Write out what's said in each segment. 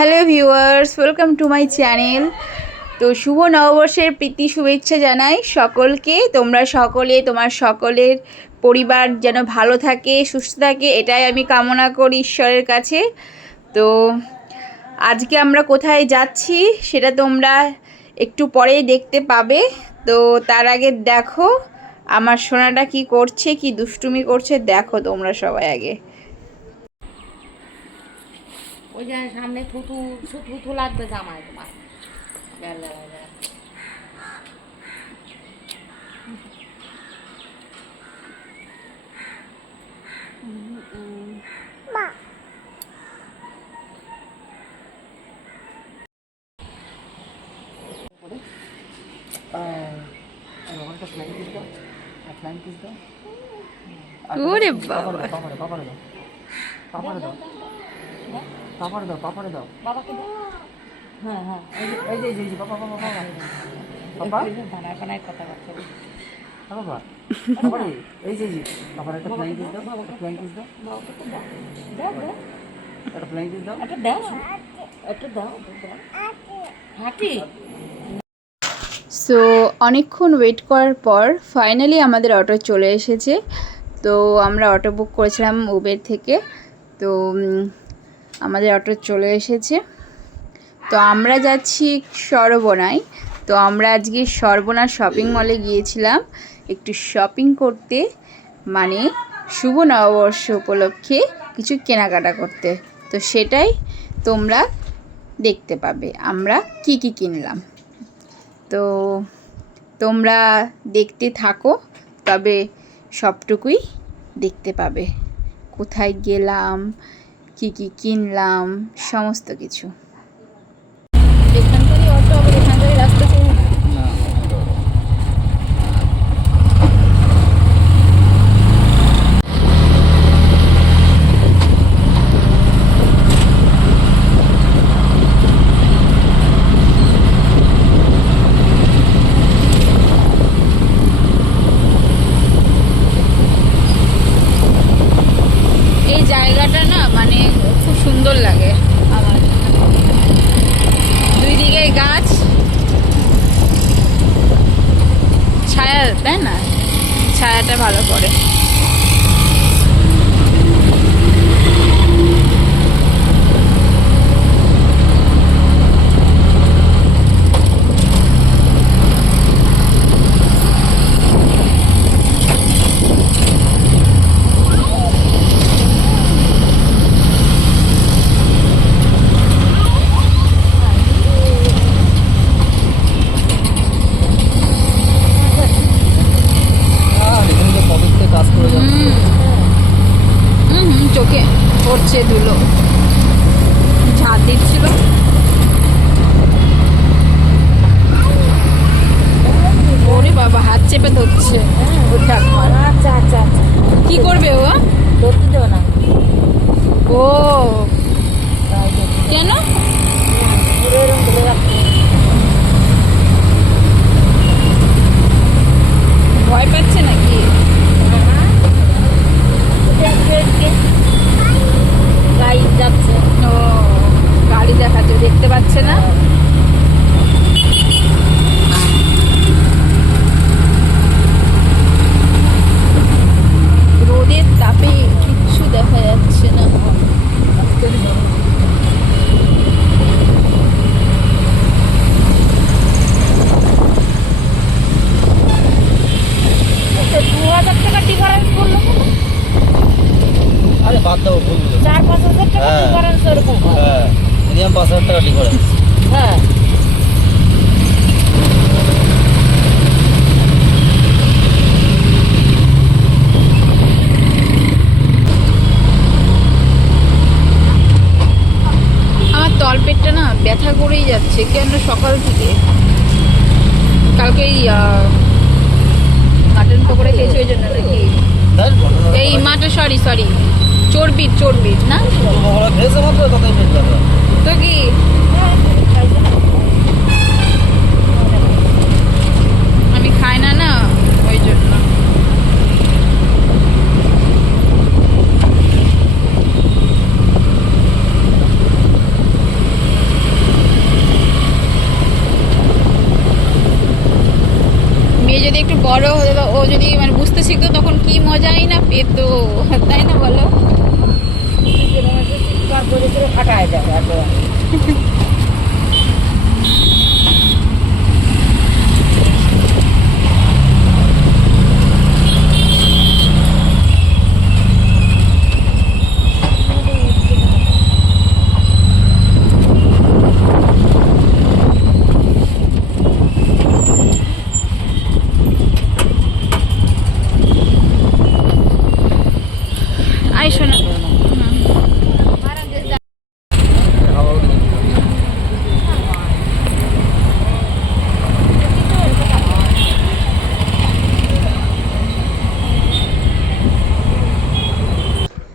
Hello viewers, welcome to my channel. তো শুভ নববর্ষের প্রীতি শুভেচ্ছা জানাই সকলকে। তোমরা সকলে তোমার সকলের পরিবার যেন ভালো থাকে, সুস্থ থাকে, এটাই আমি কামনা করি ঈশ্বরের কাছে। তো আজকে আমরা কোথায় যাচ্ছি সেটা তোমরা একটু পরেই দেখতে পাবে। তো তার আগে দেখো আমার সোনাটা কি করছে, কি দুষ্টুমি করছে, দেখো তোমরা সবাই আগে। ওই যে সামনে থুতু থুতু লাগবে জামায় তোমার। ওরে বাবা, পাপারে দাও বাবাকে দাও। হ্যাঁ হ্যাঁ, এই যে বাবা বাবা বাবা বাবা দাঁড়ায় কথাবার্তা বাবা বাবা এই যে বাবার একটা ফ্লাইং কিস দাও, বাবা ফ্লাইং কিস দাও, বাবাকে দাও দাও দাও একটা ফ্লাইং কিস দাও, একটা দাও হাঁটি। সো অনেকক্ষণ ওয়েট করার পর ফাইনালি আমাদের অটো চলে এসেছে। তো আমরা অটো বুক করেছিলাম উবের থেকে। তো আমাদের অটো চলে এসেছে। তো আমরা যাচ্ছি সরবনায়। তো আমরা আজকে সরবনা শপিং মলে গিয়েছিলাম একটু শপিং করতে, মানে শুভ নববর্ষ উপলক্ষে কিছু কেনাকাটা করতে। তো সেটাই তোমরা দেখতে পাবে আমরা কি কি কিনলাম। তো তোমরা দেখতে থাকো, তবে সবটুকুই দেখতে পাবে, কোথায় গেলাম, কি কি কিনলাম, সমস্ত কিছু। এখানকারই অটো, আবার এখানকারই রাস্তা চলুন। এই জায়গাটা না মানে খুব সুন্দর লাগে আমার, দুই দিকে গাছ, ছায়া, তাই না? ছায়াটা ভালো পড়ে। চোখে পড়ছে ধুলো, ঝাঁট দিচ্ছিল। ওরে বাবা, হাত চেপে ধরছে। আচ্ছা আচ্ছা আচ্ছা, কি করবে ও? ধরতে দেবো না। ও কেন? ভয় পাচ্ছে নাকি? গাড়ি যাচ্ছে। ও গাড়ি দেখাচ্ছে, দেখতে পাচ্ছে না। রোদের তাপে কিচ্ছু দেখা যাচ্ছে না। তো 2000 টাকা ডিফারেন্স বললো। আরে বাদ দাও, ভুল বলেছো। 4-5 হাজার টাকা হ্যাঁ। ডিফারেন্স ওরকম হয়। হ্যাঁ, মিনিমাম 5,000 টাকা ডিফারেন্স। হ্যাঁ আমার তলপেটটা না ব্যথা করেই যাচ্ছে কেন সকাল থেকে। কালকে মাটন পকোড়া খেয়েছি ওই জন্য নাকি? এই মাটন, সরি চর্বির না খেয়েছে মাত্র তাতেই পেট ব্যথা। তো কি আমি খাই না না, ওই জন্য। বড় হলো, ও যদি মানে বুঝতে শিখতো তখন কি মজাই না পেতো, তাই না বলো? ফাটায় যাবে একবার। আই শোনা।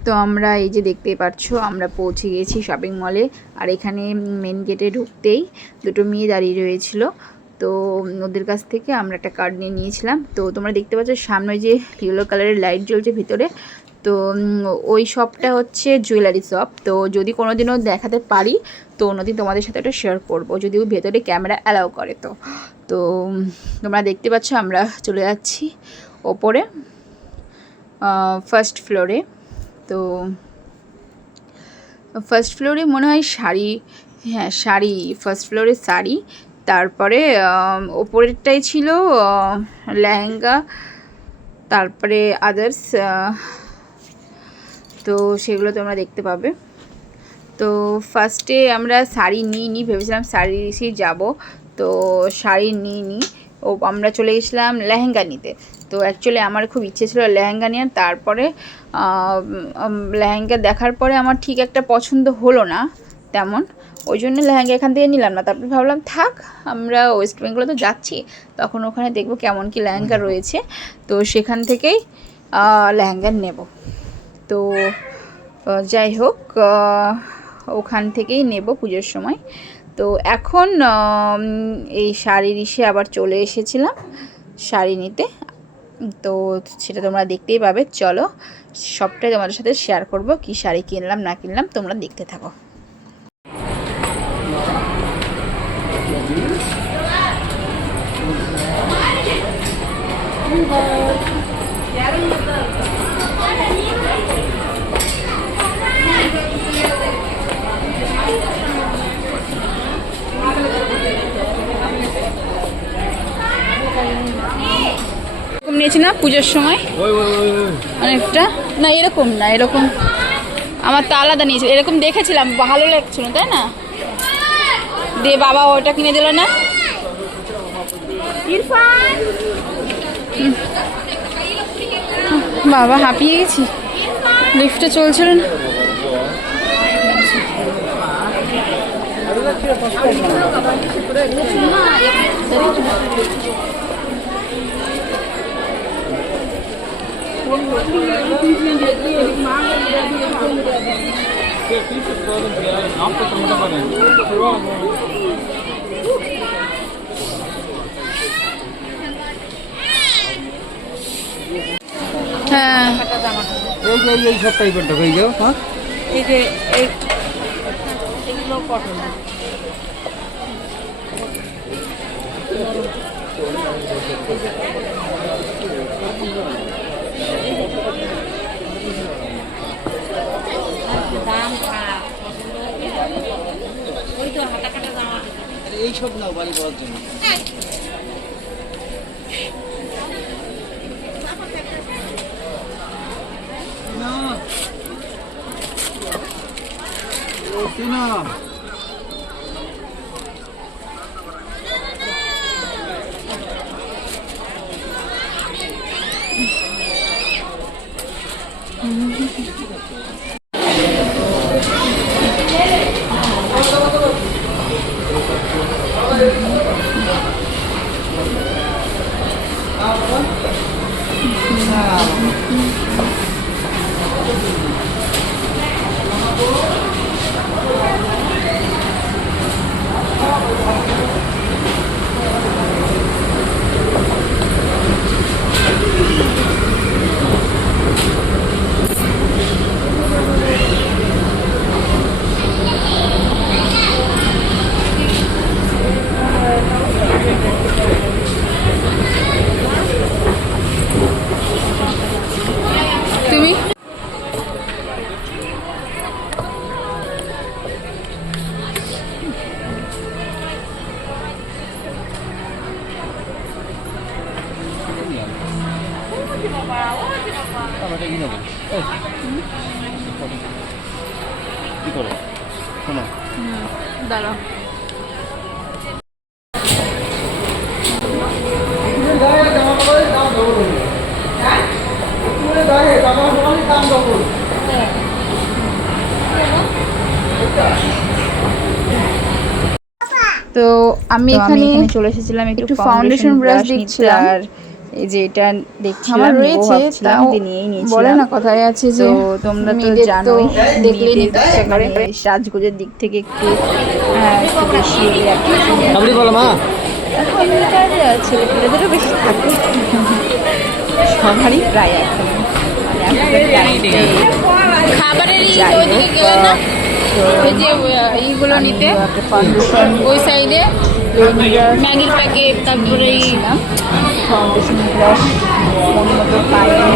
তো আমরা এই যে দেখতেই পাচ্ছ আমরা পৌঁছে গেছি শপিং মলে। আর এখানে মেন গেটে ঢুকতেই দুটো মেয়ে দাঁড়িয়ে রয়েছিল, তো ওদের কাছ থেকে আমরা একটা কার্ড নিয়ে নিয়েছিলাম। তো তোমরা দেখতে পাচ্ছ সামনে যে ইয়েলো কালারের লাইট জ্বলছে ভিতরে, তো ওই শপটা হচ্ছে জুয়েলারি শপ। তো যদি কোনো দিনও দেখাতে পারি তো অন্যদিন তোমাদের সাথে ওটা শেয়ার করবো, যদিও ভেতরে ক্যামেরা অ্যালাউ করে। তো তো তোমরা দেখতে পাচ্ছ আমরা চলে যাচ্ছি ওপরে ফার্স্ট ফ্লোরে। তো ফার্স্ট ফ্লোরে মনে হয় শাড়ি, হ্যাঁ শাড়ি, ফার্স্ট ফ্লোরে শাড়ি, তারপরে ওপরেরটাই ছিল লেহেঙ্গা, তারপরে আদার্স, তো সেগুলো তোমরা দেখতে পাবে। তো ফার্স্টে আমরা শাড়ি নিইনি, ভেবেছিলাম শাড়ি যাব, তো শাড়ি নিইনি, ও আমরা চলে গেছিলাম লেহেঙ্গা নিতে। তো অ্যাকচুয়ালি আমার খুব ইচ্ছে ছিল লেহেঙ্গা নেওয়ার, তারপরে লেহেঙ্গা দেখার পরে আমার ঠিক একটা পছন্দ হলো না তেমন, ওই জন্য লেহেঙ্গা এখান থেকে নিলাম না। তারপরে ভাবলাম থাক, আমরা ওয়েস্ট বেঙ্গলে তো যাচ্ছি, তখন ওখানে দেখবো কেমন কি লেহেঙ্গা রয়েছে, তো সেখান থেকেই লেহেঙ্গা নেব। তো যাই হোক ওখান থেকেই নেব পুজোর সময়। তো এখন এই শাড়ির ইসে আবার চলে এসেছিলাম শাড়ি নিতে, তো সেটা তোমরা দেখতেই পাবে। চলো সবটাই তোমাদের সাথে শেয়ার করব, কি শাড়ি কিনলাম না কিনলাম, তোমরা দেখতে থাকো। নিয়েছি না পুজোর সময় অনেকটা, না এরকম না, এরকম আমার তো আলাদা নিয়েছিল, এরকম দেখেছিলাম ভালো লাগছিল তাই না, দিয়ে বাবা ওটা কিনে দিল না। বাবা হাঁপিয়ে গেছি, লিফটে চলছিল না। হ্যাঁ এই সব টাইপের টাকা এই যাও, হ্যাঁ এই যে এগুলো কটন। দাম খারাপ, ওই তো হাতা কাটা জামা। এই সব নাও বাড়ি করার জন্য। না দাঁড়াও। তো আমি এখানে চলে এসেছিলাম একটু ফাউন্ডেশন ব্রাশ দিচ্ছিলাম, আর এই যে এটা দেখছিলাম আমার রয়েছে, তাও নিয়েই নিয়েছিলাম। বলে না কথায় আছে যে তোমরা তো জানোই দেখলেই নিতে ইচ্ছা করে, সাজগোজের দিক থেকে একটু একটু বেশি আপনি বলো মা। এখনকার ছেলেপেলেদেরও বেশি থাকে, সবারই প্রায় এখন খাবারের এইগুলো নিতে ওই সাইডে ম্যাগির প্যাকেট, তারপরে ফাউন্ডেশন ব্রাশ মতো পাইনি,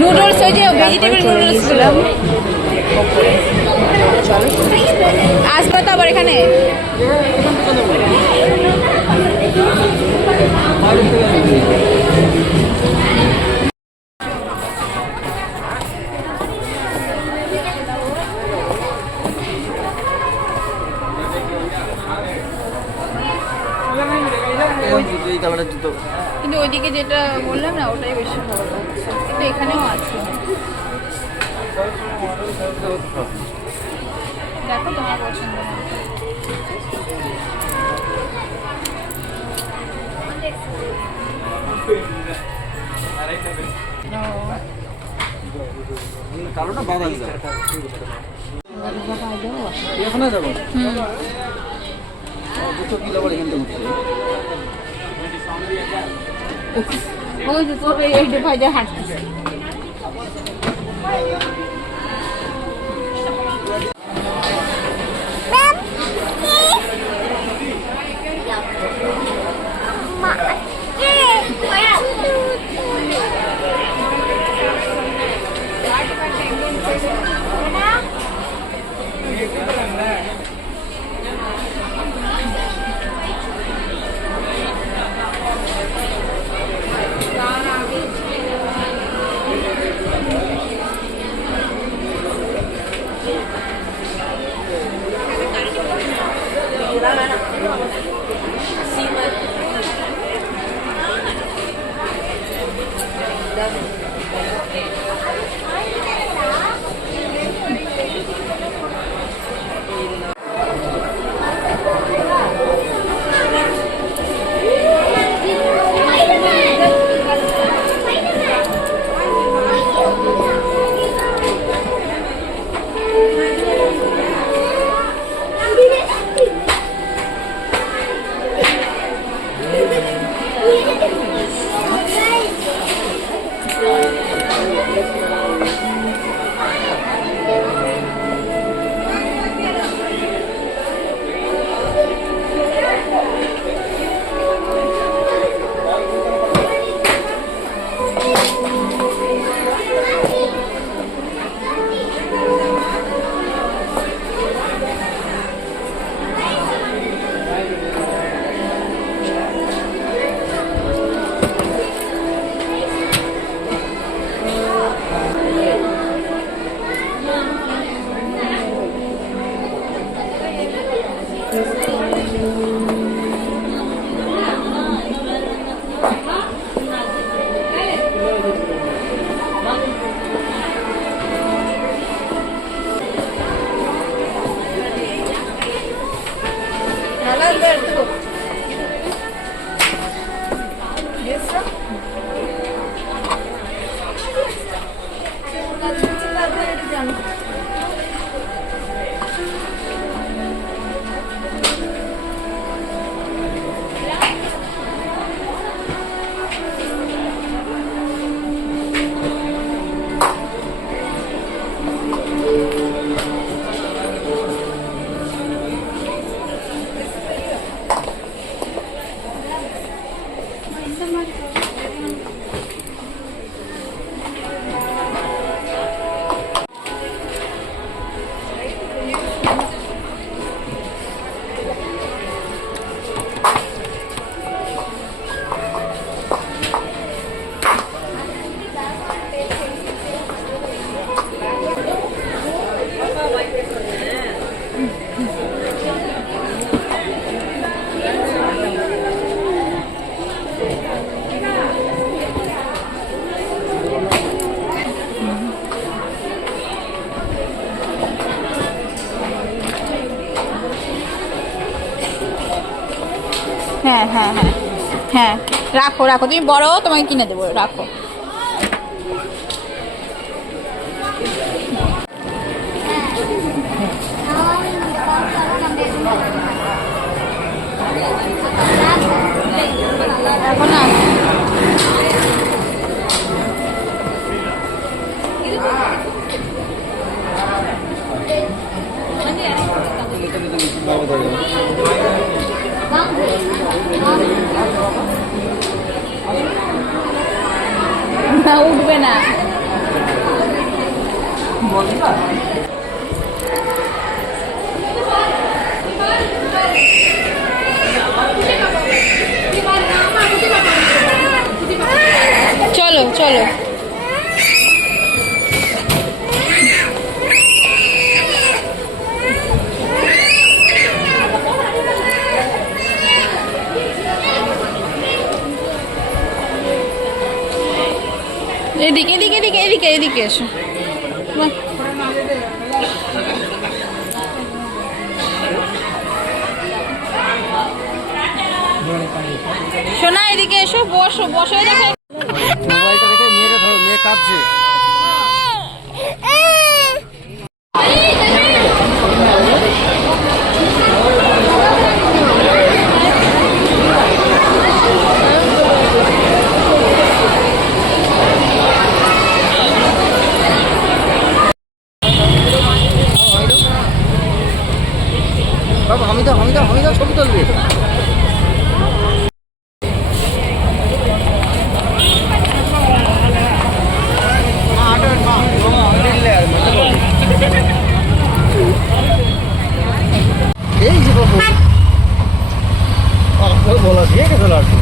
নুডলস, ওই যে ভেজিটেবল নুডলস ছিলাম। চলো আসবো তো আবার এখানে। এই কালারের জুতো। কিন্তু ওইদিকে যেটা বললাম না, ওটাই বেশি ভালো লাগছে, কিন্তু এখানেও আছে। দেখো তোমার পছন্দ মতো। কালোটা বাদামি এখানে যাবো। দুটো কিলো আবার এখান থেকে ওই যে তোর এই ডিভাইডে হাঁটতেছে। হ্যাঁ হ্যাঁ হ্যাঁ হ্যাঁ, রাখো রাখো, তুমি বড় তোমাকে কিনে দেবো, রাখো। রাখো না। না, উঠবে না। চলো চলো। এদিকে এদিকে এদিকে এদিকে এদিকে এসো। শোনা, এদিকে এসো, বসো বসো, দেখো। মোবাইলটা রেখে মেয়েটা ধরো, মেয়ে কাঁদছে। বাবা হামিদা হামিদা হামিদা ছবি তুলবে। এই যে বাবু বলা দিয়ে গেছে লাড়ু।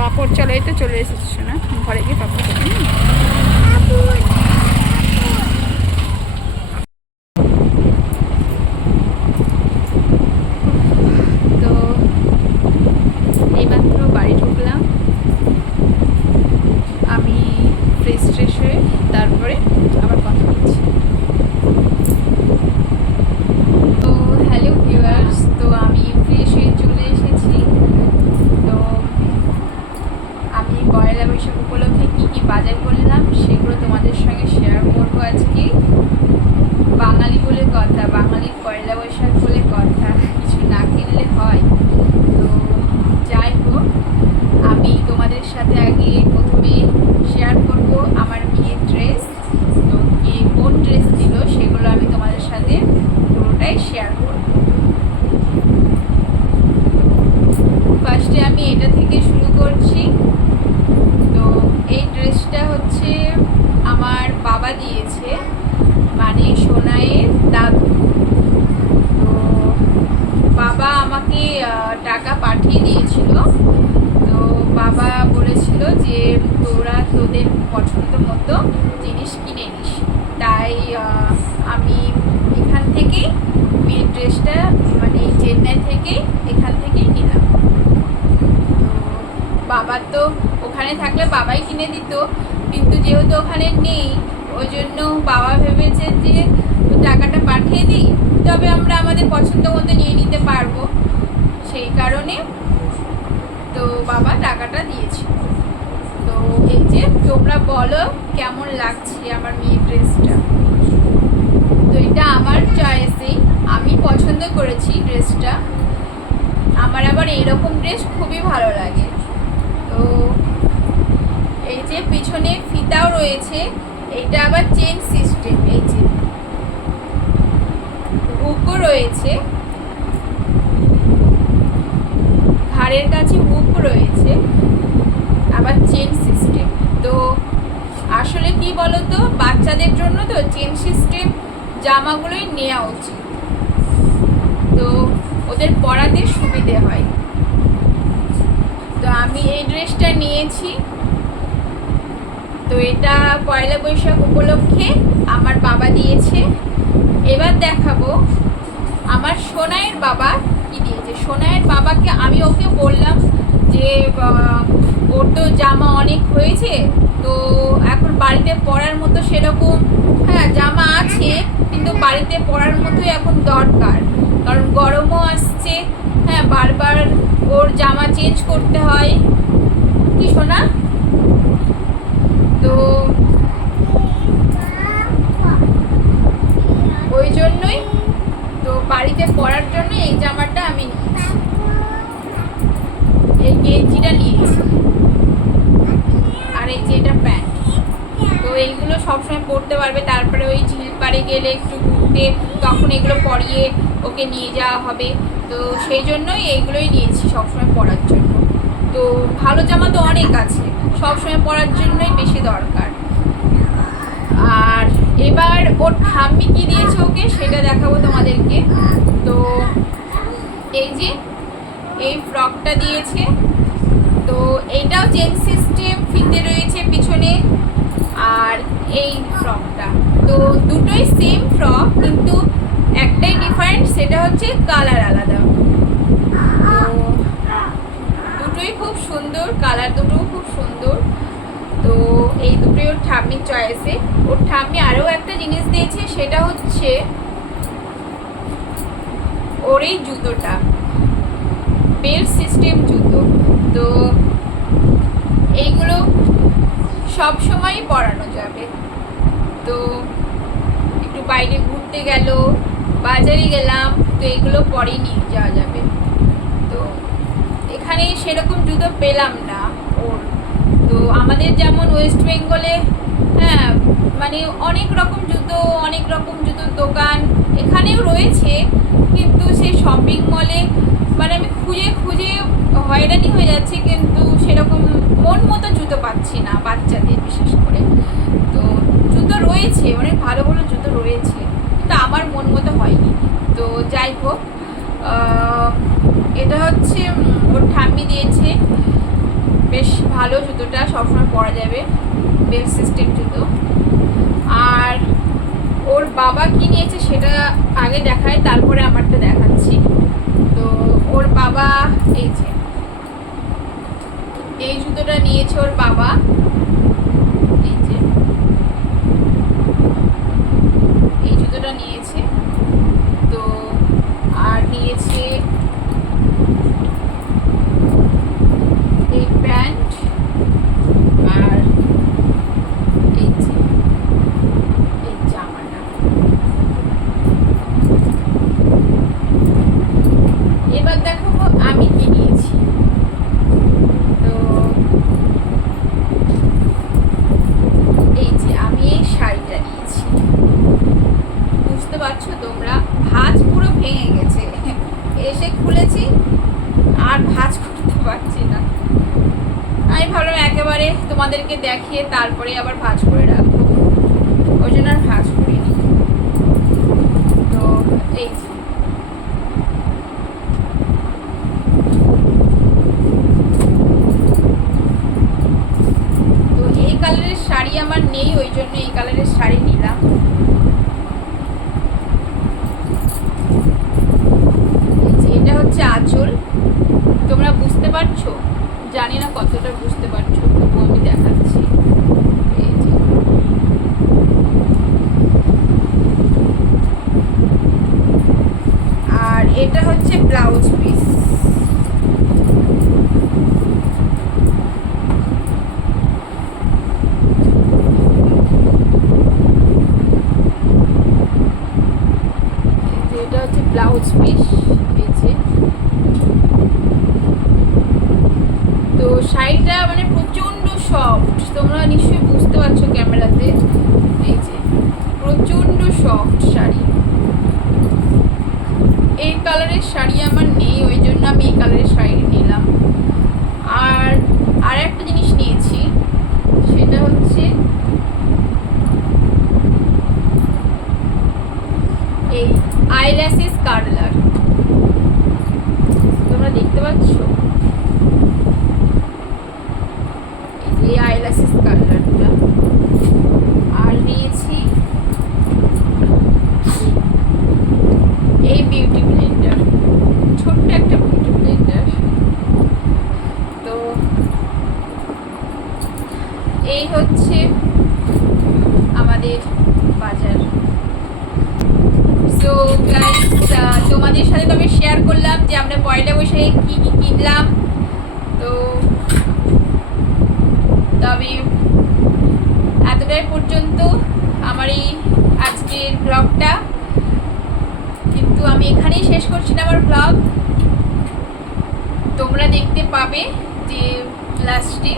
পাপড় চলো, এই তো চলে এসেছো না, ঘরে গিয়ে পাপড় খেতে নিই। তো এইমাত্র বাড়ি ঢুকলাম, আমি ফ্রেশ ট্রেশ হয়ে তারপরে আবার কথা বলছি। তো হ্যালো ভিউয়ার্স, তো আমি ফ্রেশ হয়ে চলে এসেছি। তো আমি পয়লা বৈশাখ উপলক্ষে কী কী বাজার করলাম সেগুলো তোমাদের সঙ্গে শেয়ার করবো আজকে। বাঙালি বলে কথা, বাঙালির পয়লা বৈশাখ বলে কথা, কিছু না কিনলে হয়। তো যাই হোক, আমি তোমাদের সাথে আগে প্রথমে শেয়ার করব আমার মেয়ের ড্রেস। তো কে কোন ড্রেস দিল সেগুলো আমি তোমাদের সাথে পুরোটাই শেয়ার করব। ফার্স্টে আমি এটা থেকে শুরু করছি। তো এই ড্রেসটা হচ্ছে আমার বাবা দিয়েছে, মানে সোনাইয়ের দাদু। তো বাবা আমাকে টাকা পাঠিয়ে দিয়েছিল। তো বাবা বলেছিল যে তোরা তোদের পছন্দ মতো জিনিস কিনে নিস, তাই আমি এখান থেকেই মেয়ের ড্রেসটা মানে চেন্নাই থেকে এখান থেকেই নিলাম। তো বাবা তো ওখানে থাকলে বাবাই কিনে দিত, কিন্তু যেহেতু ওখানে নেই ওই জন্য বাবা ভেবেছে যে টাকাটা পাঠিয়ে দিই, তবে আমরা আমাদের পছন্দ মতো নিয়ে নিতে পারবো, সেই কারণে তো বাবা টাকাটা দিয়েছে। তো এই যে তোমরা বলো কেমন লাগছে আমার মেয়ের ড্রেসটা। তো এটা আমার চয়েসেই, আমি পছন্দ করেছি ড্রেসটা। আমার আবার এইরকম ড্রেস খুবই ভালো লাগে। তো এই যে পিছনে ফিতাও রয়েছে, এটা আবার চেন সিস্টেম, এই যে হুকও রয়েছে, ঘাড়ের কাছে হুক রয়েছে, আবার চেন সিস্টেম। তো আসলে কি বলতো, বাচ্চাদের জন্য তো চেন সিস্টেম জামাগুলোই নেওয়া উচিত, তো ওদের পরাতে সুবিধে হয়। তো আমি এই ড্রেসটা নিয়েছি। তো এটা পয়লা বৈশাখ উপলক্ষে আমার বাবা দিয়েছে। এবার দেখাবো আমার সোনাইয়ের বাবা কি দিয়েছে। সোনাইয়ের বাবাকে আমি ওকে বললাম যে ওর তো জামা অনেক হয়েছে, তো এখন বাড়িতে পরার মতো সেরকম জামা আছে, কিন্তু বাড়িতে পরার মতোই এখন দরকার, কারণ গরমও আসছে, বারবার ওর জামা চেঞ্জ করতে হয়, কি শোনা। তো ওই জন্যই তো বাড়িতে পরার জন্য এই জামাটা আমি নিয়েছি, এই গেঞ্জিটা নিয়েছি, আর এই যে এটা প্যান্ট। তো এইগুলো সবসময় পরতে পারবে, তারপরে ওই ঝিল পাড়ে গেলে একটু ঘুরতে তখন এগুলো পরিয়ে ওকে নিয়ে যাওয়া হবে। তো সেই জন্যই এইগুলোই নিয়েছি সবসময় পরার জন্য। তো ভালো জামা তো অনেক আছে, সবসময় পরার জন্যই বেশি দরকার। আর এবার ওর ঠাম্মি কি দিয়েছে ওকে সেটা দেখাবো তোমাদেরকে। তো এই যে এই ফ্রকটা দিয়েছে, তো এইটাও চেন সিস্টেম, ফিতে রয়েছে পিছনে, আর এই ফ্রকটা তো দুটোই সেম ফ্রক, কিন্তু একটাই ডিফারেন্ট, সেটা হচ্ছে কালার আলাদা। তো দুটোই খুব সুন্দর, কালার দুটোও খুব সুন্দর। তো এই দুটোই ওর ঠাম্মির চয়েসে। ওর ঠাম্মি আরও একটা জিনিস দিয়েছে, সেটা হচ্ছে ওর এই জুতোটা, বেল্ট সিস্টেম জুতো। তো এইগুলো সব সময়ই পরানো যাবে। তো একটু বাইরে ঘুরতে গেল, বাজারে গেলাম, তো এগুলো পরেই নিয়ে যাওয়া যাবে। তো এখানে সেরকম জুতো পেলাম না ওর। তো আমাদের যেমন ওয়েস্ট বেঙ্গলে মানে অনেক রকম জুতোর দোকান এখানেও রয়েছে, কিন্তু সেই শপিং মলে মানে আমি খুঁজে খুঁজে হয়রানি হয়ে যাচ্ছে, কিন্তু সেরকম মন মতো জুতো পাচ্ছি না বাচ্চাদের বিশেষ করে। তো জুতো রয়েছে, অনেক ভালো ভালো জুতো রয়েছে, কিন্তু আমার মন মতো হয়নি। তো যাই হোক, এটা হচ্ছে ওর ঠাম্মি দিয়েছে, বেশ ভালো জুতোটা, সবসময় পরা যাবে, বেল্ট সিস্টেম জুতো। আর ওর বাবা কি নিয়েছে সেটা আগে দেখায়, তারপরে আমারটা দেখাচ্ছি। তো ওর বাবা এই জুতোটা নিয়েছে ওর বাবা, এই জুতোটা নিয়েছে। তো আর নিয়েছে এই প্যান্ট, আর এই জামাটা। এবার দেখো আমি কি নিয়েছি। তো আমি এই শাড়িটা নিয়েছি। বুঝতে পারছো তোমরা, ভাঁজ পুরো ভেঙে গেছে, এসে খুলেছি আর ভাঁজ করতে পারছি না। আমি ভাবলাম একেবারে তোমাদেরকে দেখিয়ে তারপরে আবার ভাঁজ করে রাখবো, ওই জন্য আর ভাঁজ করিনি। তো এই কালারের শাড়ি আমার নেই, ওই জন্য এই কালারের শাড়ি নিলাম। এটা হচ্ছে আঁচল, তোমরা বুঝতে পারছো? জানি না কতটা বুঝতে পারছো, তবু আমি দেখাচ্ছি। আর এটা হচ্ছে ব্লাউজ পিস। এটা হচ্ছে ব্লাউজ পিস। তো শাড়িটা মানে প্রচন্ড সফট, তোমরা নিশ্চয়ই বুঝতে পারছো ক্যামেরাতে। প্রচন্ড সফট শাড়ি। এই কালারের শাড়ি আমার নেই, ওই জন্য আমি এই কালারের শাড়ি নিলাম। আর একটা জিনিস নিয়েছি, সেটা হচ্ছে এই আইল্যাশেস কার্লার। তোমরা দেখতে পাচ্ছ এই আইল্যাশেস কার্লারটা। আর নিয়েছি এই বিউটি ব্লেন্ডার, ছোট্ট একটা বিউটি ব্লেন্ডার। তো এই হচ্ছে আমাদের বাজার। সো গাইস, তোমাদের সাথে তো আমি শেয়ার করলাম যে আমরা পয়লা বৈশাখে কী কী কিনলাম। তো তবে এতটাই পর্যন্ত আমার এই আজকের ব্লগটা, কিন্তু আমি এখানেই শেষ করছি না আমার ব্লগ। তোমরা দেখতে পাবে যে লাস্টে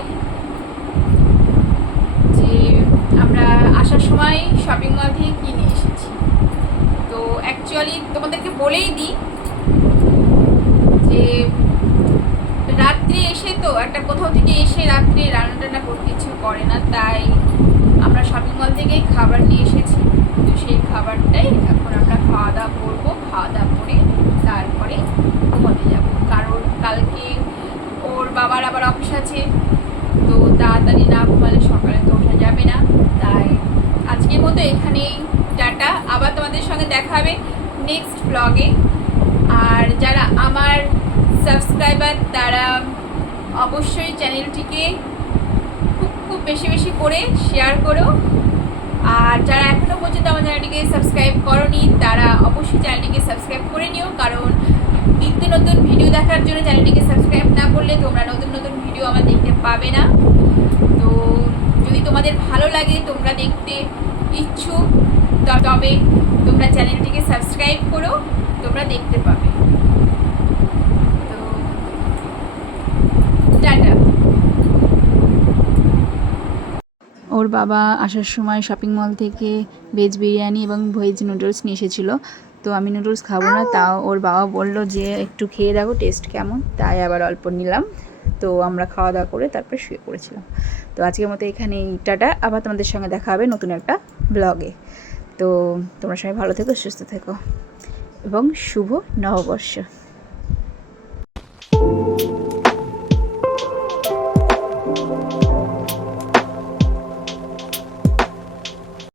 যে আমরা আসার সময় শপিং মল থেকে কিনে এসেছি। তো অ্যাকচুয়ালি তোমাদেরকে বলেই দিই যে রাত্রে এসে তো একটা কোথাও থেকে এসে রাত্রে রান্না টান্না করতে ইচ্ছে করে না, তাই আমরা শপিং মল থেকেই খাবার নিয়ে এসেছি। তো সেই খাবারটাই এখন আমরা খাওয়া দাওয়া করবো, খাওয়া দাওয়া করে তারপরে ঘুমাতে যাব, কারণ কালকে ওর বাবার আবার অফিস আছে। তো তাড়াতাড়ি না ঘুমালে সকালে তো ওঠা যাবে না। তাই আজকের মতো এখানেই টাটা, আবার তোমাদের সঙ্গে দেখা হবে নেক্সট ব্লগে। আর যারা আমার সাবস্ক্রাইবার তারা অবশ্যই চ্যানেলটিকে খুব বেশি বেশি করে শেয়ার করো। আর যারা এখনও পর্যন্ত আমার চ্যানেলটিকে সাবস্ক্রাইব করোনি তারা অবশ্যই চ্যানেলটিকে সাবস্ক্রাইব করে নিও, কারণ নিত্য নতুন ভিডিও দেখার জন্য চ্যানেলটিকে সাবস্ক্রাইব না করলে তোমরা নতুন নতুন ভিডিও আমার দেখতে পাবে না। তো যদি তোমাদের ভালো লাগে, তোমরা দেখতে ইচ্ছুক, তবে তোমরা চ্যানেলটিকে সাবস্ক্রাইব করো, তোমরা দেখতে পাবে। তো টাটা। ওর বাবা আসার সময় শপিং মল থেকে ভেজ বিরিয়ানি এবং ভেজ নুডলস নিয়ে এসেছিলো। তো আমি নুডলস খাবো না, তাও ওর বাবা বললো যে একটু খেয়ে দেখো টেস্ট কেমন, তাই আবার অল্প নিলাম। তো আমরা খাওয়া দাওয়া করে তারপর শুয়ে পড়েছিলাম। তো আজকের মতো এখানেই টাটা, আবার তোমাদের সঙ্গে দেখা হবে নতুন একটা ব্লগে। তো তোমরা সবাই ভালো থেকো, সুস্থ থেকো এবং শুভ নববর্ষ।